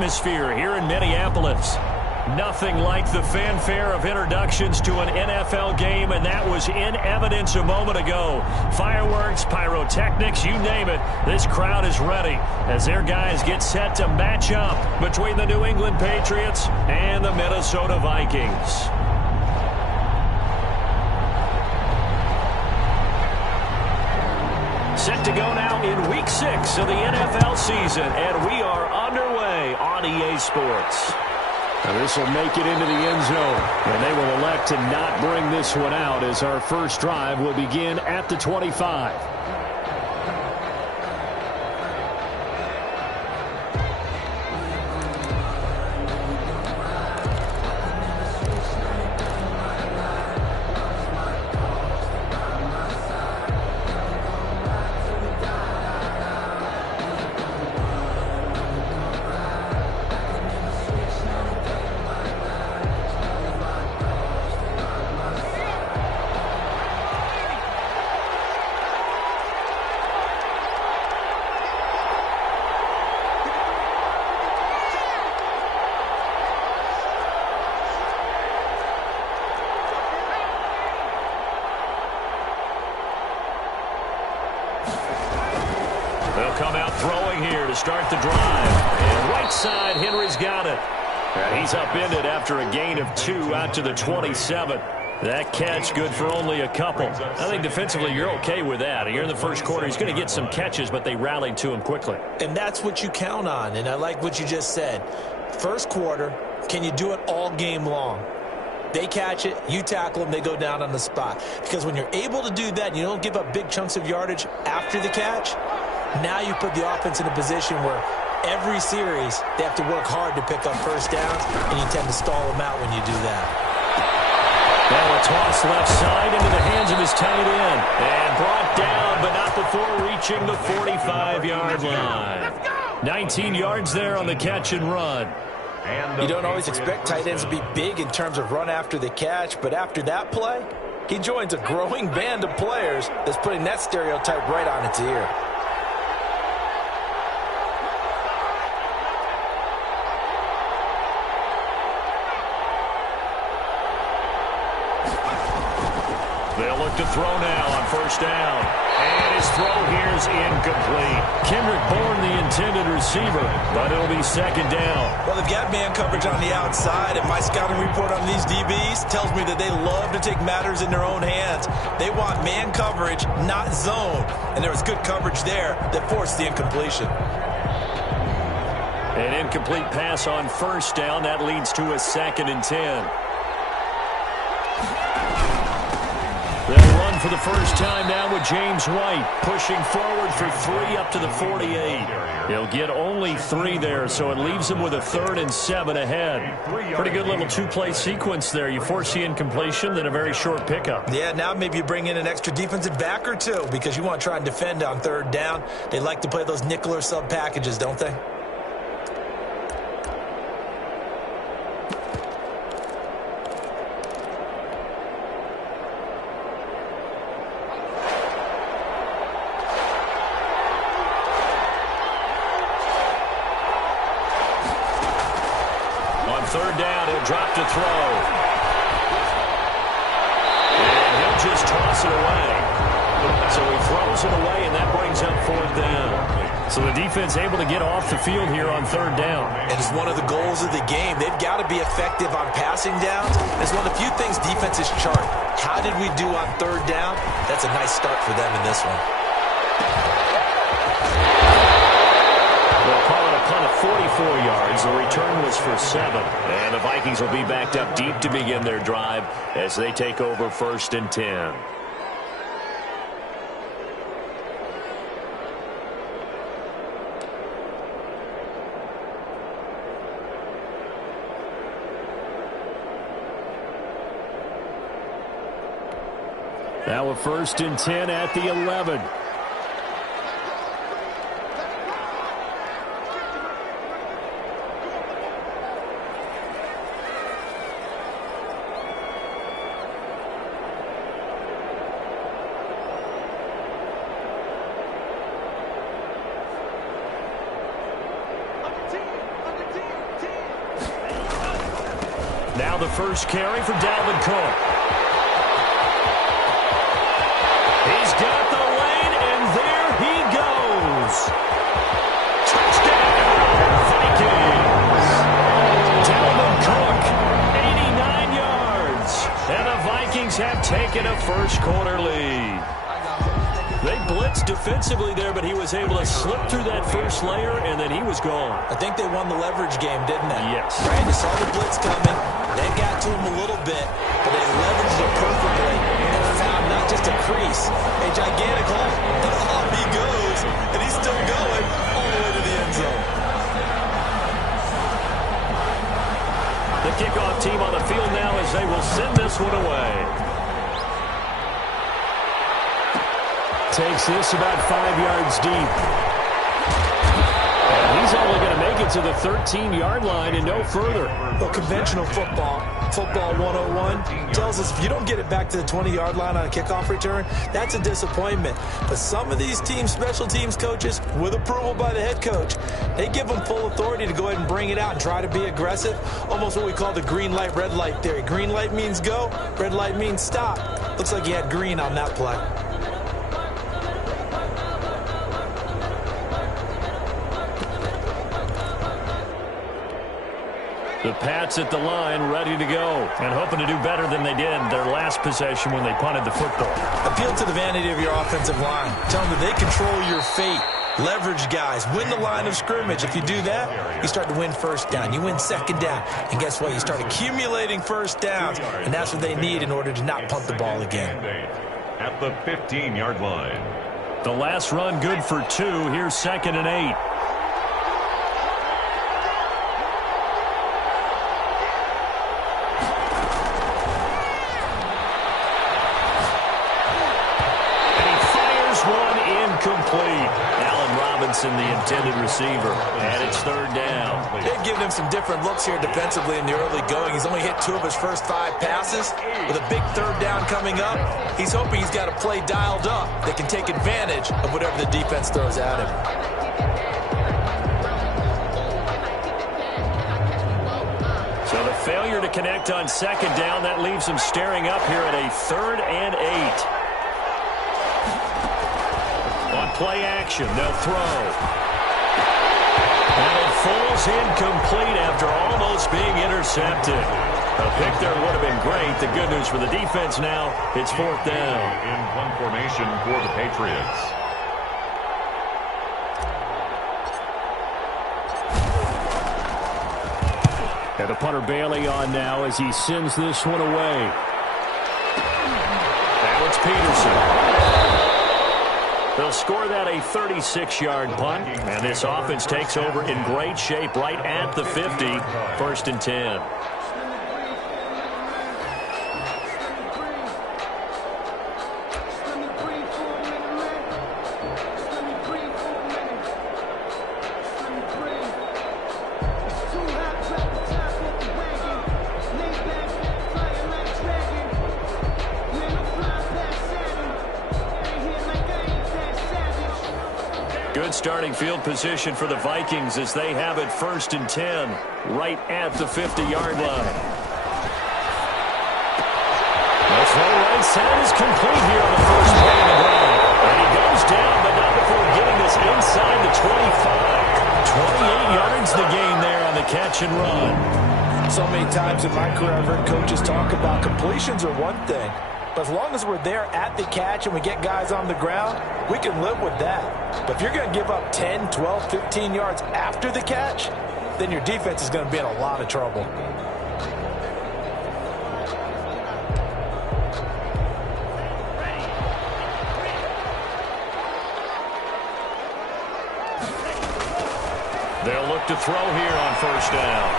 atmosphere here in Minneapolis. Nothing like the fanfare of introductions to an NFL game, and that was in evidence a moment ago. Fireworks, pyrotechnics, you name it. This crowd is ready as their guys get set to match up between the New England Patriots and the Minnesota Vikings. Set to go now in Week 6 of the NFL season, and we are underway on EA Sports. Now this will make it into the end zone, and they will elect to not bring this one out as our first drive will begin at the 25. They'll come out throwing here to start the drive. And right side, Henry's got it. And he's upended after a gain of 2 out to the 27. That catch good for only a couple. I think defensively you're okay with that. You're in the first quarter. He's going to get some catches, but they rallied to him quickly. And that's what you count on, and I like what you just said. First quarter, can you do it all game long? They catch it, you tackle them, they go down on the spot. Because when you're able to do that and you don't give up big chunks of yardage after the catch, now you put the offense in a position where every series they have to work hard to pick up first downs, and you tend to stall them out when you do that. Now a toss left side into the hands of his tight end. And brought down, but not before reaching the 45-yard line. 19 yards there on the catch and run. You don't always expect tight ends to be big in terms of run after the catch, but after that play, he joins a growing band of players that's putting that stereotype right on its ear. They'll look to throw now on first down. And his throw here is incomplete. Kendrick Bourne, the intended receiver, but it'll be second down. Well, they've got man coverage on the outside, and my scouting report on these DBs tells me that they love to take matters in their own hands. They want man coverage, not zone. And there was good coverage there that forced the incompletion. An incomplete pass on first down. That leads to a 2nd and 10. They'll run for the first time now with James White pushing forward for 3 up to the 48. He'll get only 3 there, so it leaves him with a 3rd and 7 ahead. Pretty good little 2-play sequence there. You force the incompletion, then a very short pickup. Yeah, now maybe you bring in an extra defensive back or 2 because you want to try and defend on 3rd down. They like to play those nickel or sub packages, don't they? Third down, he'll drop to throw. And he'll just toss it away. So he throws it away, and that brings up 4th down. So the defense able to get off the field here on 3rd down. And it's one of the goals of the game. They've got to be effective on passing downs. It's one of the few things defenses chart. How did we do on 3rd down? That's a nice start for them in this one. They'll call it a punt of 44 yards. The return was for 7. And the Vikings will be backed up deep to begin their drive as they take over 1st and 10. Now a 1st and 10 at the 11. Now the first carry for Dalvin Cook. He's got the lane, and there he goes. Touchdown, Vikings. Dalvin Cook, 89 yards. And the Vikings have taken a first-quarter lead. They blitzed defensively there, but he was able to slip through that first layer, and then he was gone. I think they won the leverage game, didn't they? Yes. Right? They saw the blitz coming. They got to him a little bit, but they leveraged it perfectly and found not just a crease, a gigantic hole. Off he goes, and he's still going all the way to the end zone. The kickoff team on the field now as they will send this one away. Takes this about 5 yards deep. And he's only going to make it to the 13-yard line and no further. Well, conventional football 101, tells us if you don't get it back to the 20-yard line on a kickoff return, that's a disappointment. But some of these teams, special teams coaches, with approval by the head coach, they give them full authority to go ahead and bring it out and try to be aggressive, almost what we call the green light, red light theory. Green light means go, red light means stop. Looks like he had green on that play. The Pats at the line, ready to go, and hoping to do better than they did their last possession when they punted the football. Appeal to the vanity of your offensive line. Tell them that they control your fate. Leverage guys. Win the line of scrimmage. If you do that, you start to win first down. You win second down. And guess what? You start accumulating first downs. And that's what they need in order to not punt the ball again. At the 15-yard line. The last run good for 2. Here's 2nd and 8. The intended receiver, and it's 3rd down. They've given him some different looks here defensively in the early going. He's only hit 2 of his first 5 passes. With a big 3rd down coming up, he's hoping he's got a play dialed up that can take advantage of whatever the defense throws at him. So the failure to connect on 2nd down, that leaves him staring up here at a 3rd and 8. Play action, they'll throw. And it falls incomplete after almost being intercepted. A pick there would have been great. The good news for the defense now, it's 4th down. In one formation for the Patriots. And the punter Bailey on now as he sends this one away. Now it's Peterson. They'll score that a 36-yard punt, and this offense takes over in great shape right at the 50, 1st and 10. Good starting field position for the Vikings as they have it 1st and 10 right at the 50-yard line. The throw right side is complete here on the first play of the drive. And he goes down, but not before getting this inside the 25. 28 yards the gain there on the catch and run. So many times in my career I've heard coaches talk about completions are one thing. But as long as we're there at the catch and we get guys on the ground, we can live with that. But if you're going to give up 10, 12, 15 yards after the catch, then your defense is going to be in a lot of trouble. They'll look to throw here on 1st down.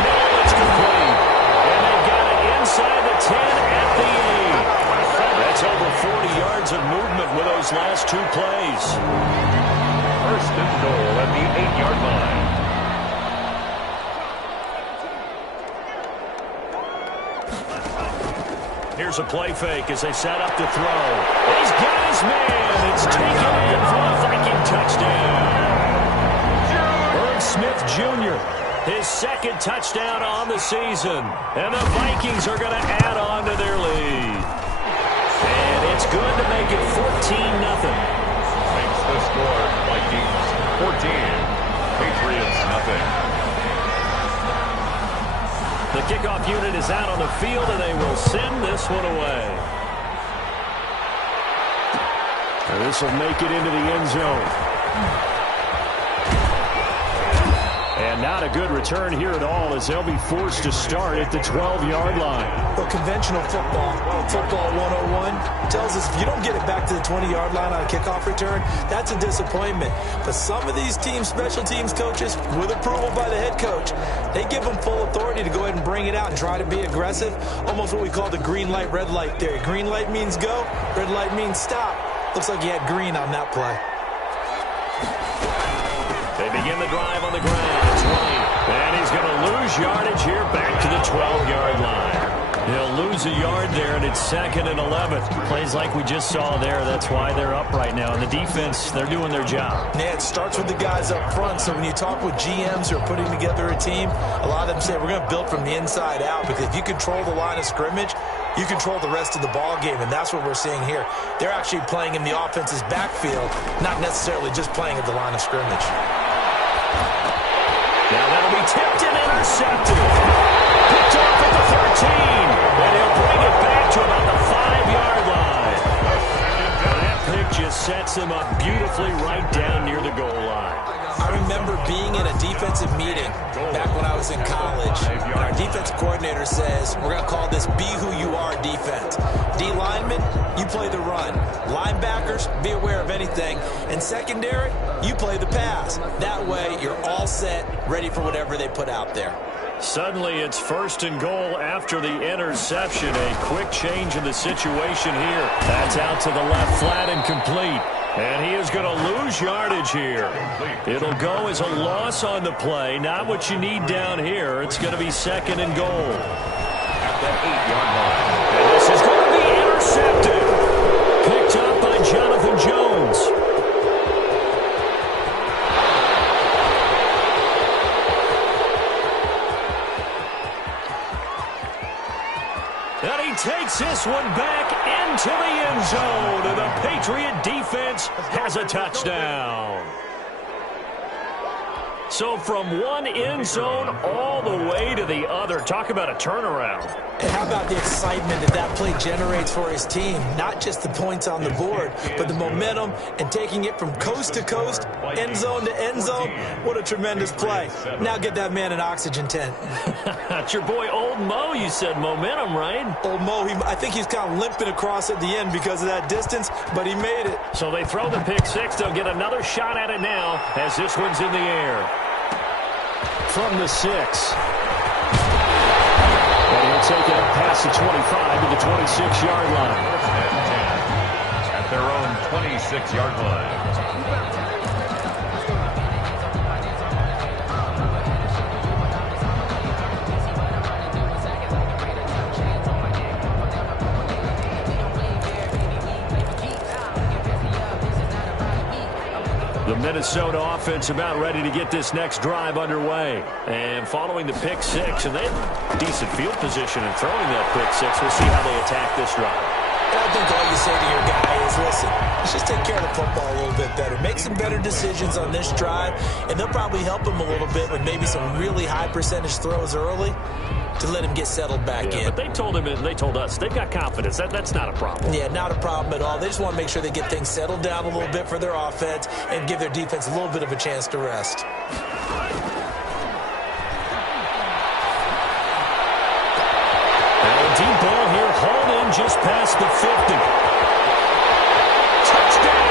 No, it's complete. And they got it inside the 10 at the 8. That's over 40 yards of movement with those last 2 plays. 1st and goal at the 8-yard line. Here's a play fake as they set up to throw. He's got his man. It's taken in for a Viking touchdown. Smith Jr. His second touchdown on the season. And the Vikings are going to add on to their lead. And it's good to make it 14-0. Makes the score Vikings 14, Patriots nothing. The kickoff unit is out on the field, and they will send this one away. And this will make it into the end zone. And not a good return here at all, as they'll be forced to start at the 12-yard line. Well, conventional football 101, tells us if you don't get it back to the 20-yard line on a kickoff return, that's a disappointment. But some of these teams, special teams coaches, with approval by the head coach, they give them full authority to go ahead and bring it out and try to be aggressive. Almost what we call the green light, red light theory. Green light means go, red light means stop. Looks like you had green on that play. They begin the drive on the ground. It's White. And he's going to lose yardage here back to the 12-yard line. He'll lose a yard there, and it's 2nd and 11. Plays like we just saw there. That's why they're up right now. And the defense, they're doing their job. Yeah, it starts with the guys up front. So when you talk with GMs who are putting together a team, a lot of them say we're going to build from the inside out, because if you control the line of scrimmage, you control the rest of the ball game, and that's what we're seeing here. They're actually playing in the offense's backfield, not necessarily just playing at the line of scrimmage. Now that'll be tipped and intercepted. Picked off at the 13. And he'll bring it back to about the 5-yard line. And that pick just sets him up beautifully right down near the goal line. I remember being in a defensive meeting back when I was in college. And our defense coordinator says, we're going to call this be who you are defense. D linemen, you play the run. Linebackers, be aware of anything. And secondary, you play the pass. That way, you're all set, ready for whatever they put out there. Suddenly, it's 1st and goal after the interception. A quick change in the situation here. That's out to the left flat and complete. And he is going to lose yardage here. It'll go as a loss on the play. Not what you need down here. It's going to be 2nd and goal. At that 8-yard line. And this is going to be intercepted. Picked up by Jonathan Jones. And he takes this one back into the end zone. And the Patriot defense has a touchdown. So from one end zone all the way to the other. Talk about a turnaround. And how about the excitement that play generates for his team? Not just the points on the board, but the momentum and taking it from coast to coast, end zone to end zone. What a tremendous play. Now get that man an oxygen tent. That's your boy Old Mo. You said momentum, right? Old Mo, I think he's kind of limping across at the end because of that distance, but he made it. So they throw the pick six. They'll get another shot at it now as this one's in the air. From the 6. And he'll take it up past the 25 to the 26-yard line. At their own 26-yard line. The Minnesota offense about ready to get this next drive underway. And following the pick six, and they have decent field position in throwing that pick six. We'll see how they attack this drive. I think all you say to your guy is, listen, let's just take care of the football a little bit better. Make some better decisions on this drive, and they'll probably help him a little bit with maybe some really high percentage throws early to let him get settled back in. But they told him, and they told us, they've got confidence. That's not a problem. Yeah, not a problem at all. They just want to make sure they get things settled down a little bit for their offense and give their defense a little bit of a chance to rest. And a deep ball here, hauled in just past the 50. Touchdown,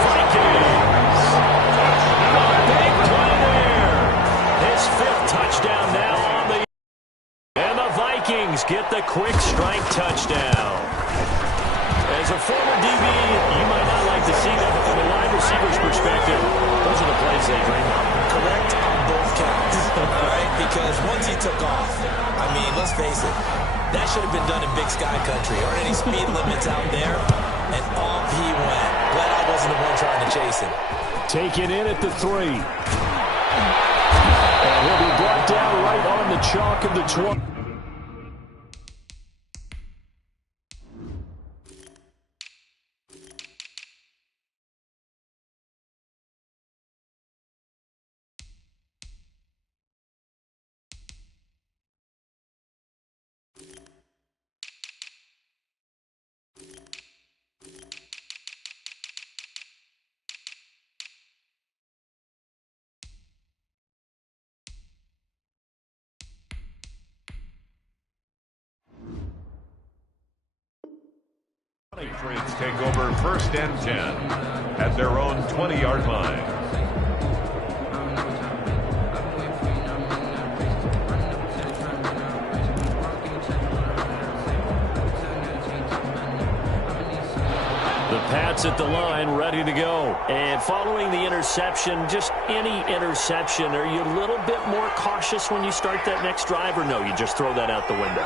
Vikings! A big play there. His 5th touchdown now on the... And the Vikings get the quick strike touchdown. As a former DB, you might not like to see that, but from a wide receiver's perspective, those are the plays they dream of. Correct on both counts, all right? Because once he took off, I mean, let's face it, that should have been done in Big Sky Country. Aren't any speed limits out there? And off he went. Glad I wasn't the one trying to chase him. Take it in at the 3. And he'll be brought the chalk of the 20. Patriots take over 1st and 10 at their own 20-yard line. The Pats at the line, ready to go. And following the interception, just any interception, are you a little bit more cautious when you start that next drive, or no, you just throw that out the window?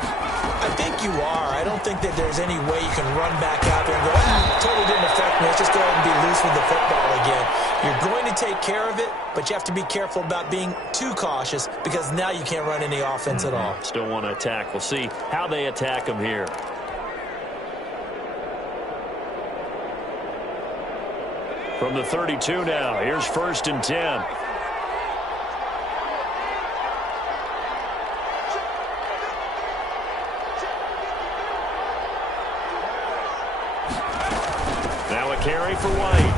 I think you are. I don't think that there's any way you can run back out there and go, totally didn't affect me. Let's just go ahead and be loose with the football again. You're going to take care of it, but you have to be careful about being too cautious because now you can't run any offense at all. Still want to attack. We'll see how they attack them here. From the 32 now, here's 1st and 10. Now a carry for White.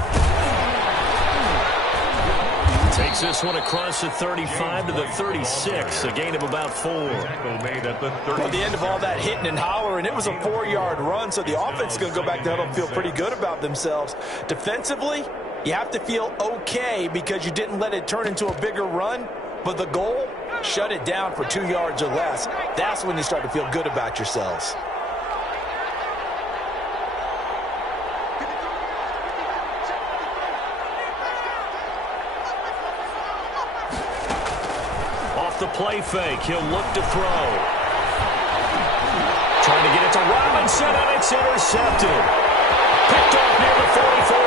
Takes this one across the 35 to the 36, a gain of about 4. Made at the 30. At the end of all that hitting and hollering, it was a 4-yard run, so the offense is going to go back to huddle and feel pretty good about themselves. Defensively, you have to feel okay because you didn't let it turn into a bigger run, but the goal, shut it down for 2 yards or less. That's when you start to feel good about yourselves. The play fake. He'll look to throw. Trying to get it to Robinson, and it's intercepted. Picked off near the 44.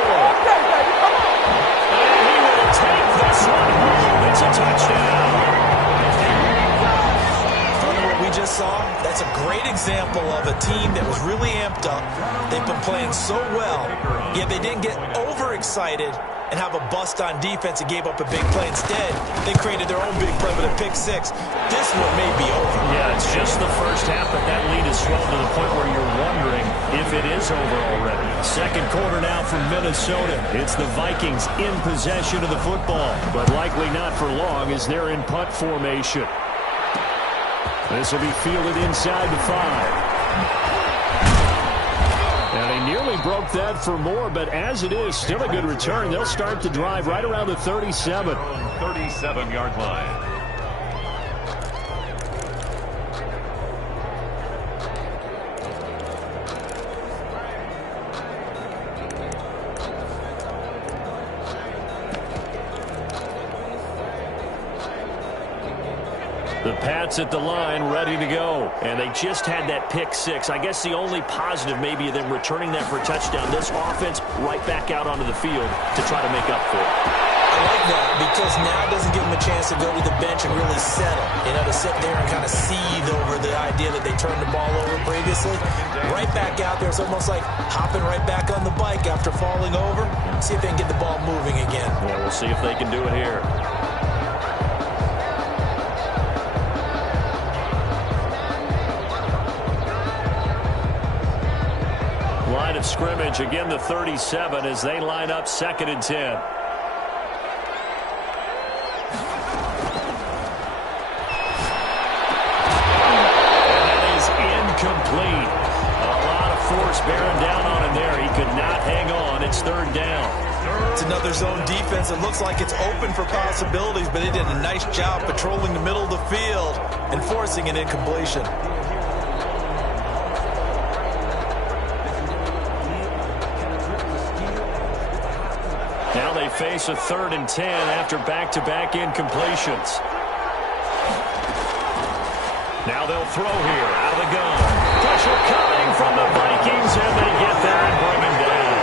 And he will take this one home. It's a touchdown. From what we just saw, that's a great example of a team that was really amped up. They've been playing so well, yet they didn't get overexcited and have a bust on defense and gave up a big play. Instead, they created their own big play with a pick six. This one may be over. Yeah, it's just the first half, but that lead has swelled to the point where you're wondering if it is over already. Second quarter now from Minnesota. It's the Vikings in possession of the football, but likely not for long as they're in punt formation. This will be fielded inside the 5. And he nearly broke that for more, but as it is, still a good return. They'll start the drive right around the 37. 37-yard line. The Pats at the line, ready to go. And they just had that pick six. I guess the only positive maybe them returning that for a touchdown. This offense right back out onto the field to try to make up for it. I like that because now it doesn't give them a chance to go to the bench and really settle. You know, to sit there and kind of seethe over the idea that they turned the ball over previously. Right back out there. It's almost like hopping right back on the bike after falling over. See if they can get the ball moving again. Yeah, we'll see if they can do it here. Line of scrimmage, again the 37 as they line up 2nd and 10. And that is incomplete. A lot of force bearing down on him there. He could not hang on. It's 3rd down. It's another zone defense. It looks like it's open for possibilities, but they did a nice job patrolling the middle of the field and forcing an incompletion. Now they face a 3rd and 10 after back-to-back incompletions. Now they'll throw here out of the gun. Pressure coming from the Vikings, and they get there and bring him down.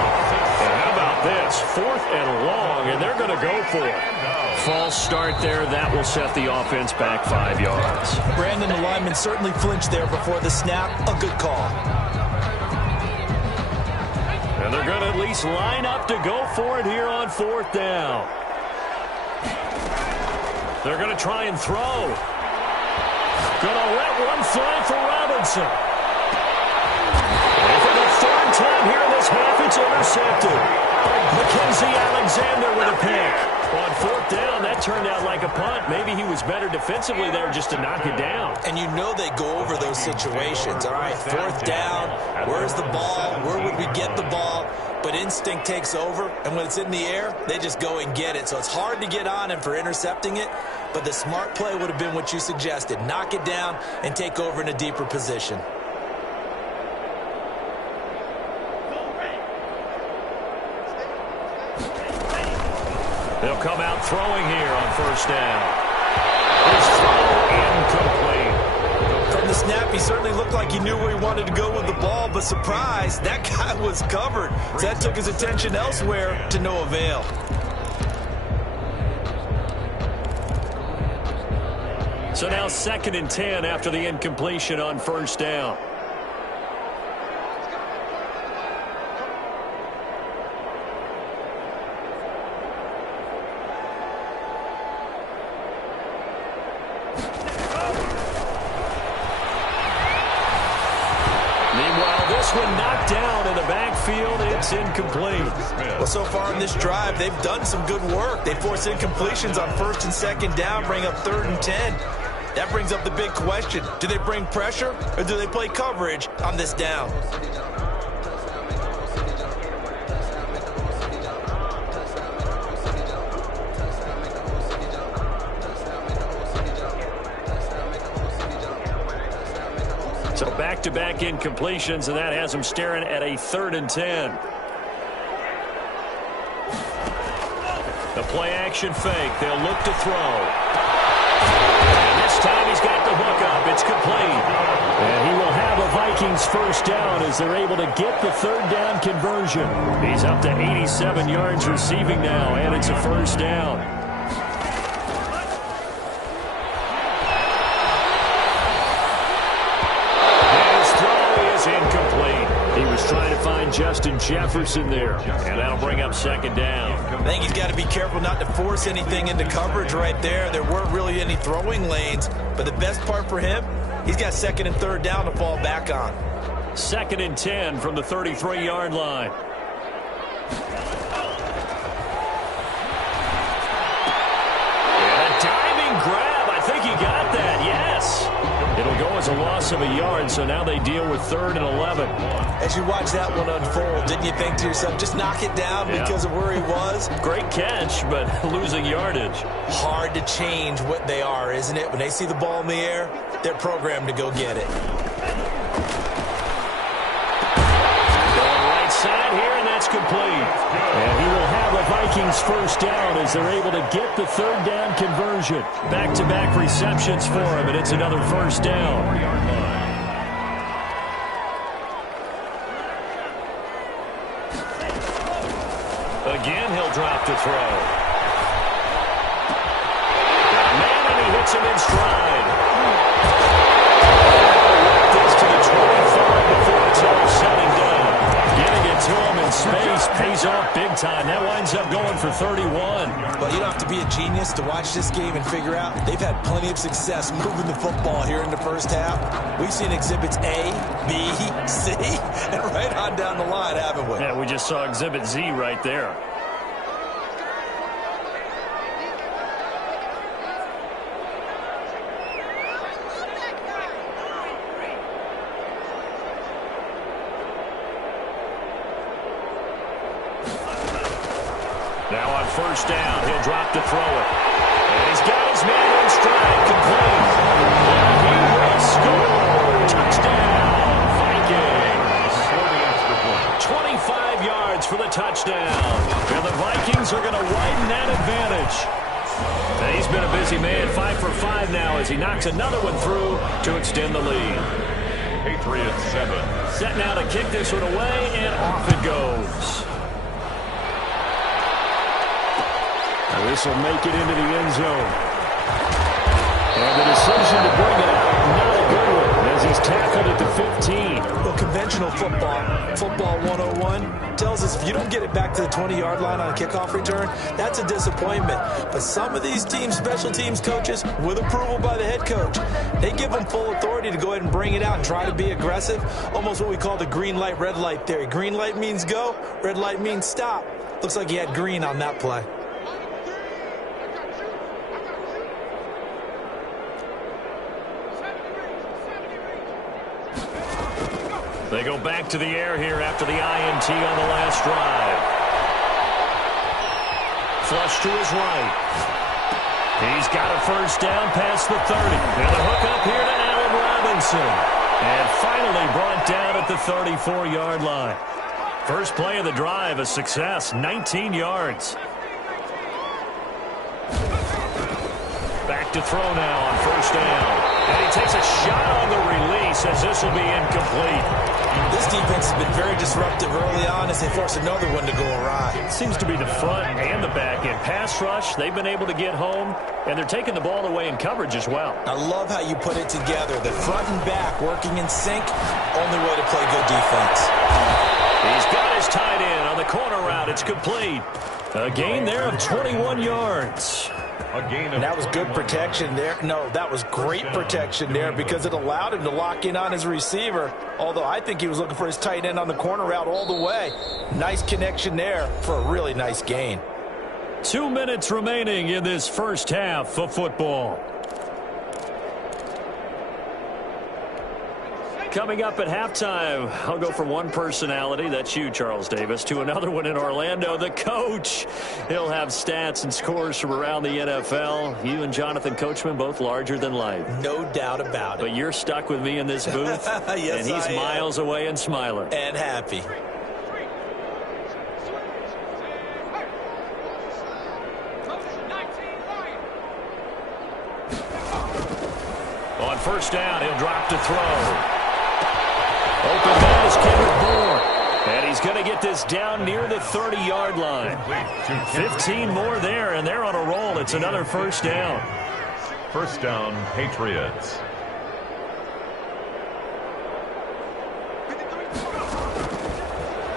And how about this? this. 4th and long, and they're going to go for it. False start there. That will set the offense back 5 yards. Brandon, the lineman certainly flinched there before the snap. A good call. And they're going to at least line up to go for it here on 4th down. They're going to try and throw. Going to let one fly for Robinson. And for the 3rd time here in this half, it's intercepted. Mackenzie Alexander with a pick. On 4th down, that turned out like a punt. Maybe he was better defensively there just to knock it down. And you know they go over those situations. All right, 4th down, where's the ball? Where would we get the ball? But instinct takes over, and when it's in the air, they just go and get it. So it's hard to get on him for intercepting it, but the smart play would have been what you suggested. Knock it down and take over in a deeper position. They'll come out throwing here on 1st down. His throw incomplete. From the snap, he certainly looked like he knew where he wanted to go with the ball, but surprise, that guy was covered. So that took his attention elsewhere to no avail. So now 2nd and 10 after the incompletion on 1st down. One knocked down in the backfield. It's incomplete. Well, so far in this drive, they've done some good work. They force incompletions on 1st and 2nd down, bring up 3rd and 10. That brings up the big question. Do they bring pressure or do they play coverage on this down? So back-to-back incompletions, and that has them staring at a 3rd and 10. The play-action fake. They'll look to throw. And this time he's got the hook up. It's complete. And he will have a Vikings 1st down as they're able to get the 3rd down conversion. He's up to 87 yards receiving now, and it's a 1st down. Incomplete. He was trying to find Justin Jefferson there, and that'll bring up 2nd down. I think he's got to be careful not to force anything into coverage right there. There weren't really any throwing lanes, but the best part for him, he's got 2nd and 3rd down to fall back on. 2nd and 10 from the 33-yard line. And a diving grab. I think he got that, yes. It'll go as a loss of a yard, so now they deal with 3rd and 11. As you watch that one unfold, didn't you think to yourself, just knock it down because of where he was? Great catch, but losing yardage. Hard to change what they are, isn't it? When they see the ball in the air, they're programmed to go get it. Going right side here, and that's complete. And he will have a Vikings 1st down as they're able to get the 3rd down conversion. Back-to-back receptions for him, and it's another 1st down. Again, he'll drop to throw. Man, and he hits him in stride. This to the 25 before it's all said and done. Getting it to him in space pays off big time. That winds up going for 31. But you don't have to be a genius to watch this game and figure out they've had plenty of success moving the football here in the 1st half. We've seen exhibits A, B, C, and right on down the line, haven't we? Yeah, we just saw exhibit Z right there. Now on 1st down, he'll drop to throw it. And he's got his man in stride, complete. And he will score. Touchdown, Vikings. 25 yards for the touchdown. And the Vikings are going to widen that advantage. And he's been a busy man, 5 for 5 now as he knocks another one through to extend the lead. Patriots 7. Set now to kick this one away, and off it goes. This will make it into the end zone. And the decision to bring it out, not a good one, as he's tackled at the 15. Well, conventional football 101, tells us if you don't get it back to the 20-yard line on a kickoff return, that's a disappointment. But some of these teams, special teams coaches, with approval by the head coach, they give them full authority to go ahead and bring it out and try to be aggressive, almost what we call the green light, red light theory. Green light means go, red light means stop. Looks like he had green on that play. They go back to the air here after the INT on the last drive. Flush to his right. He's got a first down past the 30. And the hook up here to Allen Robinson. And finally brought down at the 34-yard line. First play of the drive, a success, 19 yards. Back to throw now on first down. And he takes a shot on the release as this will be incomplete. This defense has been very disruptive early on as they force another one to go awry. It seems to be the front and the back end. Pass rush, they've been able to get home, and they're taking the ball away in coverage as well. I love how you put it together. The front and back working in sync, only way to play good defense. He's got his tight end on the corner route. It's complete. A gain there of 21 yards. And that was good protection there. No, that was great protection there because it allowed him to lock in on his receiver, although I think he was looking for his tight end on the corner route all the way. Nice connection there for a really nice gain. 2 minutes remaining in this first half of football. Coming up at halftime, I'll go from one personality, that's you, Charles Davis, to another one in Orlando, the coach. He'll have stats and scores from around the NFL. You and Jonathan Coachman, both larger than life. No doubt about it. But you're stuck with me in this booth, yes, and he's miles away and smiling. And happy. On first down, he'll drop to throw. Open man is Kendrick Bourne. And he's going to get this down near the 30-yard line. 15 more there, and they're on a roll. It's another first down. First down, Patriots.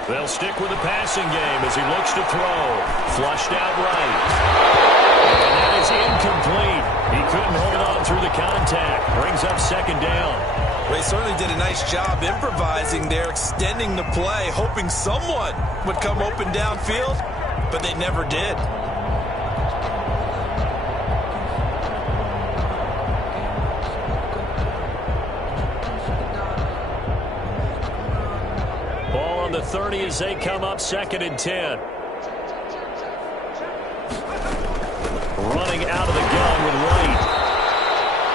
They'll stick with the passing game as he looks to throw. Flushed out right. And that is incomplete. He couldn't hold on through the contact. Brings up second down. Well, he certainly did a nice job improvising there, extending the play, hoping someone would come open downfield, but they never did. Ball on the 30 as they come up, 2nd and 10. Running out of the gun with Wright.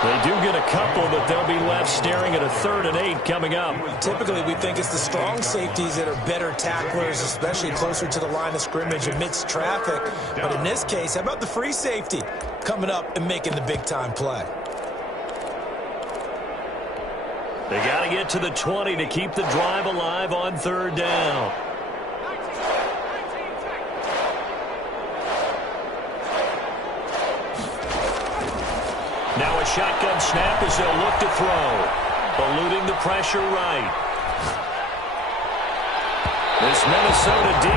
They do get a couple, but they'll be left staring at a 3rd and 8 coming up. Typically, we think it's the strong safeties that are better tacklers, especially closer to the line of scrimmage amidst traffic. But in this case, how about the free safety coming up and making the big-time play? They got to get to the 20 to keep the drive alive on 3rd down. Now a shotgun snap as they'll look to throw. Eluding the pressure right. This Minnesota D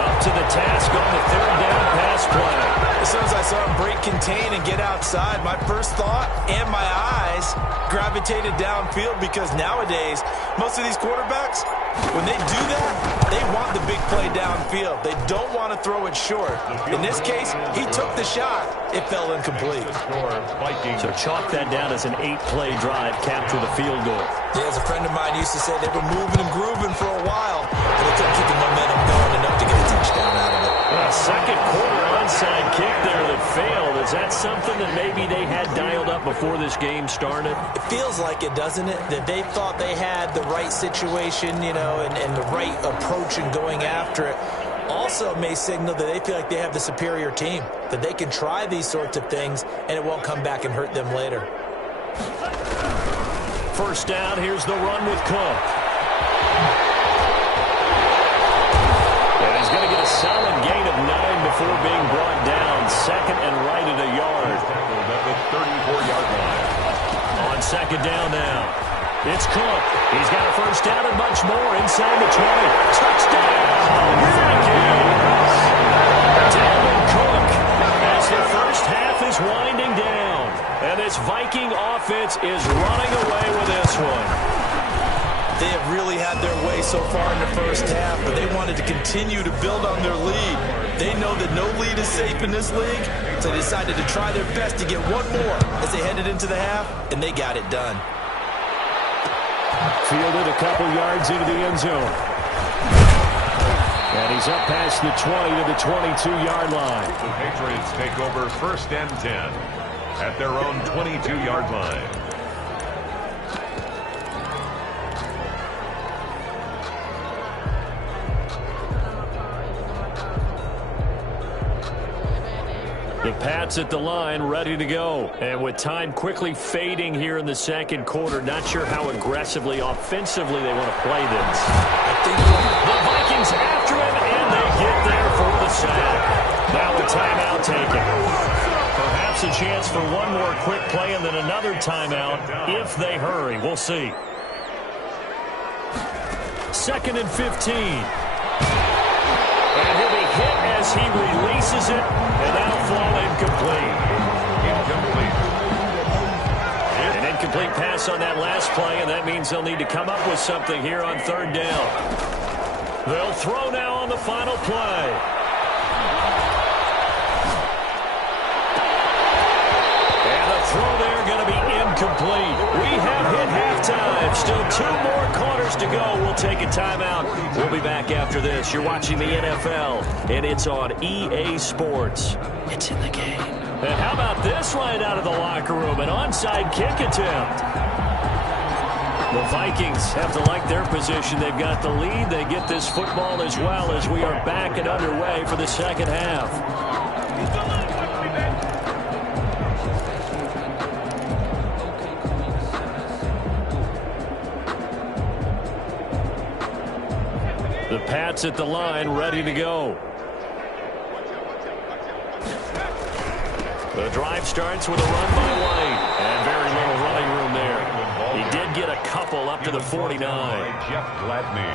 up to the task on the 3rd down pass play. As soon as I saw him break contain and get outside, my first thought and my eyes gravitated downfield because nowadays, most of these quarterbacks, when they do that, they want the big play downfield. They don't want to throw it short. In this case, he took the shot. It fell incomplete. So chalk that down as an 8-play drive capped with a field goal. Yeah, as a friend of mine used to say, they were moving and grooving for a while, but they couldn't keep the momentum going enough to get a touchdown out of it. A second quarter onside kick there that failed. Is that something that maybe they had dialed up before this game started? It feels like it, doesn't it? That they thought they had the right situation, you know, and the right approach in going after it. Also may signal that they feel like they have the superior team, that they can try these sorts of things and it won't come back and hurt them later. First down, here's the run with Cook. And he's going to get a solid gain of 9 before being brought down. second and right at a yard. Tackled at the 34-yard line. On second down now. It's Cook. He's got a first down and much more inside the 20. Touchdown! Vikings! Dalvin Cook as the first half is winding down. And this Viking offense is running away with this one. They have really had their way so far in the first half, but they wanted to continue to build on their lead. They know that no lead is safe in this league, so they decided to try their best to get one more as they headed into the half, and they got it done. Fielded a couple yards into the end zone. And he's up past the 20 to the 22-yard line. The Patriots take over first and 10 at their own 22-yard line. The Pats at the line, ready to go. And with time quickly fading here in the second quarter, not sure how aggressively, offensively they want to play this. The Vikings after him, and they get there for the sack. Now a timeout taken. Perhaps a chance for one more quick play and then another timeout if they hurry. We'll see. 2nd and 15. And he'll be hit as he releases it, and that'll fall incomplete. An incomplete pass on that last play, and that means they'll need to come up with something here on third down. They'll throw now on the final play. And the throw there going to be incomplete. We have hit halftime. Still 2 more quarters to go. We'll take a timeout. We'll be back after this. You're watching the NFL, and it's on EA Sports. It's in the game. And how about this right out of the locker room? An onside kick attempt. The Vikings have to like their position. They've got the lead. They get this football as well as we are back and underway for the second half. The Pats at the line, ready to go. The drive starts with a run by White, and very little running room there. He did get a couple up to the 49.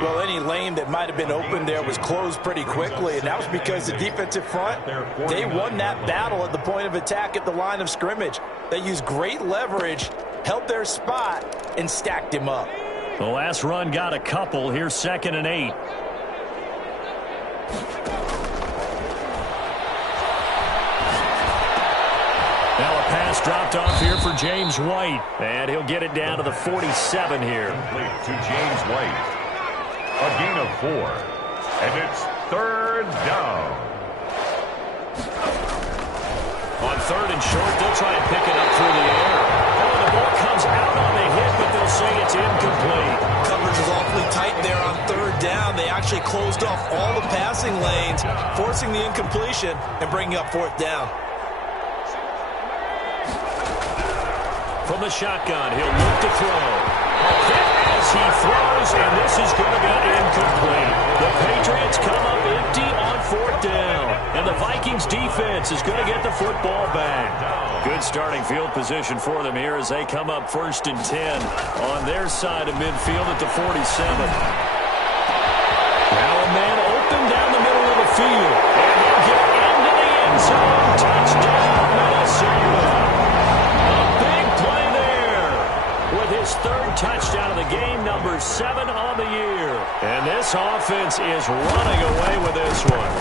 Well, any lane that might have been open there was closed pretty quickly, and that was because the defensive front, they won that battle at the point of attack at the line of scrimmage. They used great leverage, held their spot, and stacked him up. The last run got a couple. Here's 2nd and 8. Now a pass dropped off here for James White. And he'll get it down to the 47 here. To James White. A gain of 4. And it's third down. On 3rd and short, they'll try and pick it up through the air. Oh, the ball comes out on the hit, but they'll say it's incomplete. Coverage is awfully tight there on 3rd down. They actually closed off all the passing lanes, forcing the incompletion and bringing up 4th down. From the shotgun, he'll look to throw. A hit as he throws, and this is going to be incomplete. The Patriots come up empty on 4th down, and the Vikings defense is going to get the football back. Good starting field position for them here as they come up 1st and 10 on their side of midfield at the 47. Now a man open down the middle of the field, and he'll get into the end zone. Touchdown, Minnesota. His 3rd touchdown of the game, number 7 on the year. And this offense is running away with this one.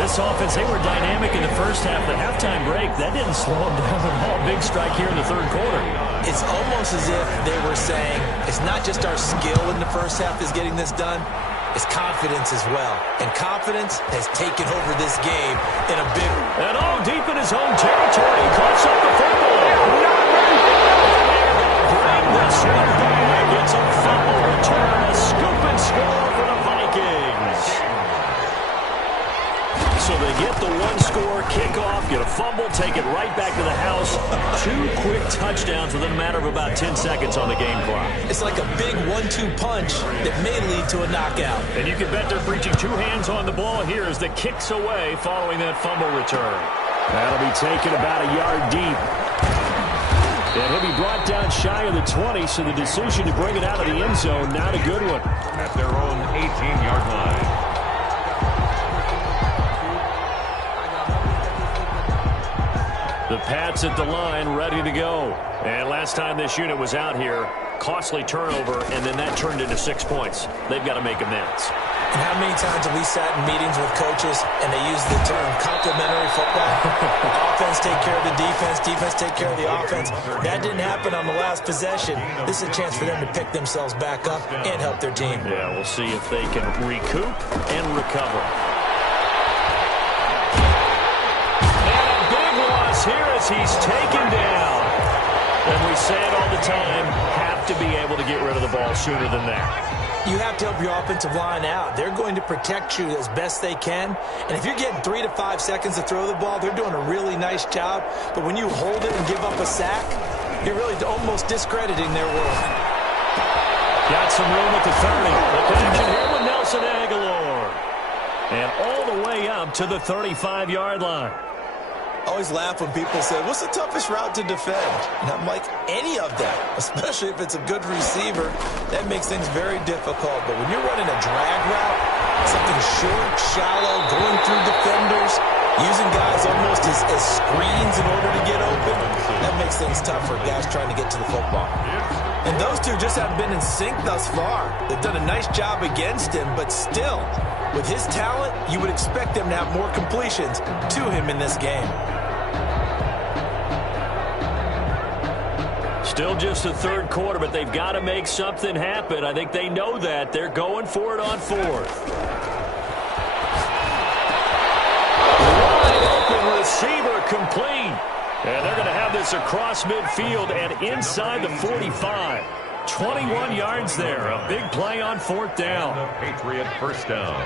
This offense, they were dynamic in the first half. The halftime break, that didn't slow them down at all. Big strike here in the 3rd quarter. It's almost as if they were saying, it's not just our skill in the first half that's getting this done, it's confidence as well. And confidence has taken over this game in a big way. And all deep in his own territory, he cuts up the football. This one back. It's a fumble return, a scoop and score for the Vikings. So they get the 1-score kickoff, get a fumble, take it right back to the house. 2 quick touchdowns within a matter of about 10 seconds on the game clock. It's like a big 1-2 punch that may lead to a knockout. And you can bet they're preaching 2 hands on the ball here as the kick's away following that fumble return. That'll be taken about a yard deep. And he'll be brought down shy of the 20, so the decision to bring it out of the end zone, not a good one. At their own 18-yard line. The Pats at the line, ready to go. And last time this unit was out here, costly turnover, and then that turned into 6 points. They've got to make amends. And how many times have we sat in meetings with coaches and they use the term complementary football? Offense take care of the defense, defense take care of the offense. That didn't happen on the last possession. This is a chance for them to pick themselves back up and help their team. Yeah, we'll see if they can recoup and recover. And a big loss here as he's taken down. And we say it all the time, have to be able to get rid of the ball sooner than that. You have to help your offensive line out. They're going to protect you as best they can. And if you're getting 3 to 5 seconds to throw the ball, they're doing a really nice job. But when you hold it and give up a sack, you're really almost discrediting their work. Got some room at the 30. The connection here with Nelson Aguilar. And all the way up to the 35-yard line. I always laugh when people say, what's the toughest route to defend? And I'm like, any of them, especially if it's a good receiver. That makes things very difficult. But when you're running a drag route, something short, shallow, going through defenders, using guys almost as screens in order to get open, that makes things tough for guys trying to get to the football. And those two just haven't been in sync thus far. They've done a nice job against him, but still, with his talent, you would expect them to have more completions to him in this game. Still just the third quarter, but they've got to make something happen. I think they know that. They're going for it on 4th. Wide open receiver complete. And they're going to have this across midfield and inside the 45. 21 yards there. A big play on 4th down. Patriot first down.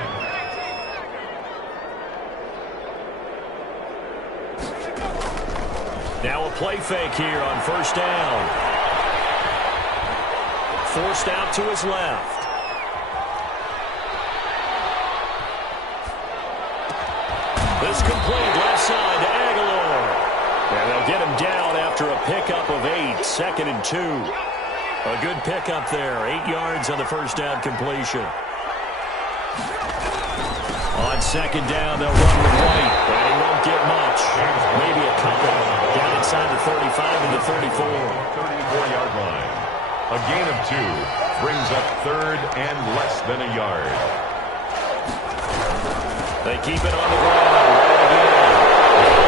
Now a play fake here on 1st down. Forced out to his left. This complete left side to Aguilar. And they'll get him down after a pickup of 8. 2nd and 2. A good pickup there. 8 yards on the first down completion. On 2nd down, they'll run with White. And he won't get much. Maybe a couple. Down inside the 35 and the 34. 34-yard line. A gain of 2 brings up 3rd and less than a yard. They keep it on the ground. Right again.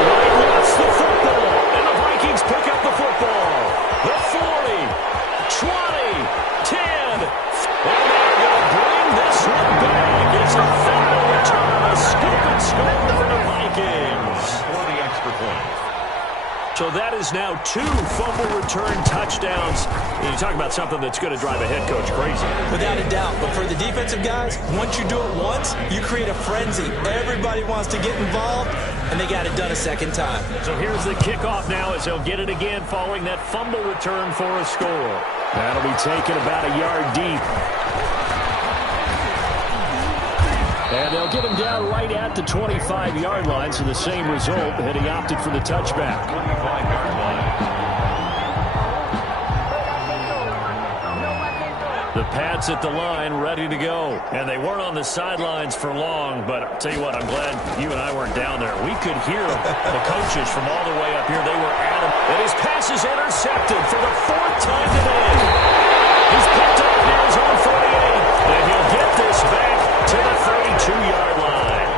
White lost the football. And the Vikings pick up the football. The 40, 20, 10. And they're going to bring this one back. It's a final return. A scoop and score for the Vikings. For the extra point. So that is now 2 fumble return touchdowns. And you talk about something that's going to drive a head coach crazy. Without a doubt. But for the defensive guys, once you do it once, you create a frenzy. Everybody wants to get involved, and they got it done a second time. So here's the kickoff now as they'll get it again following that fumble return for a score. That'll be taken about a yard deep. And they'll get him down right at the 25-yard line, so the same result, and he opted for the touchback. 25-yard line. The Pats at the line, ready to go. And they weren't on the sidelines for long, but I'll tell you what, I'm glad you and I weren't down there. We could hear the coaches from all the way up here. They were at him. And his pass is intercepted for the 4th time today. He's picked up near his own 48. And he'll get this back to the 32-yard line.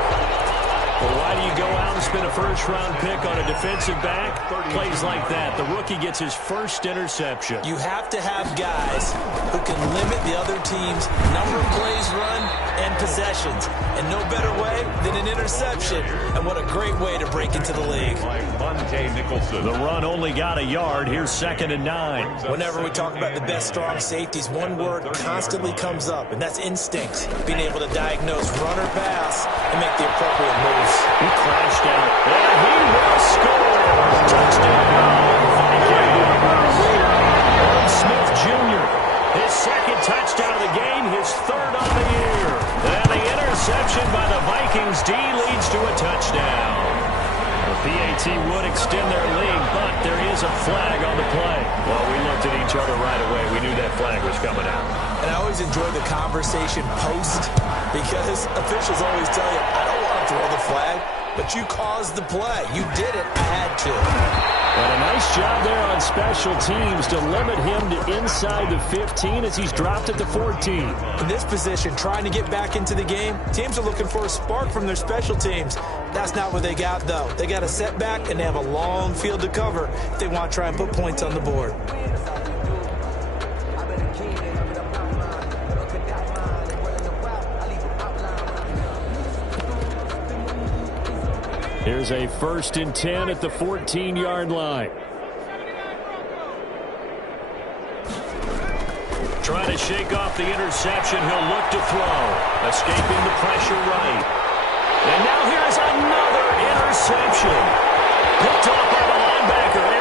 Well, why do you go out and spend a first-round pick on a defensive back? Plays like that. The rookie gets his first interception. You have to have guys who can limit the other team's number of plays run and possessions. And no better way than an interception. And what a great way to break into the league. The run only got a yard. Here's 2nd and 9. Whenever we talk about the best strong safeties, one word constantly comes up, and that's instincts. Being able to diagnose run or pass and make the appropriate moves. He crashed out And he will score. Touchdown, Vikings. Irv Smith Jr., his second touchdown of the game, his third on the year. And the interception by the Vikings D leads to a touchdown. The PAT would extend their lead, but there is a flag on the play. Well, we looked at each other right away. We knew that flag was coming out. And I always enjoy the conversation post because officials always tell you, I don't want to throw the flag, but you caused the play. You did it. I had to. And a nice job there on special teams to limit him to inside the 15 as he's dropped at the 14. In this position, trying to get back into the game, teams are looking for a spark from their special teams. That's not what they got, though. They got a setback, and they have a long field to cover if they want to try and put points on the board. Here's a 1st and 10 at the 14-yard line. Trying to shake off the interception. He'll look to throw. Escaping the pressure right. And now here's another interception. Picked off by the linebacker.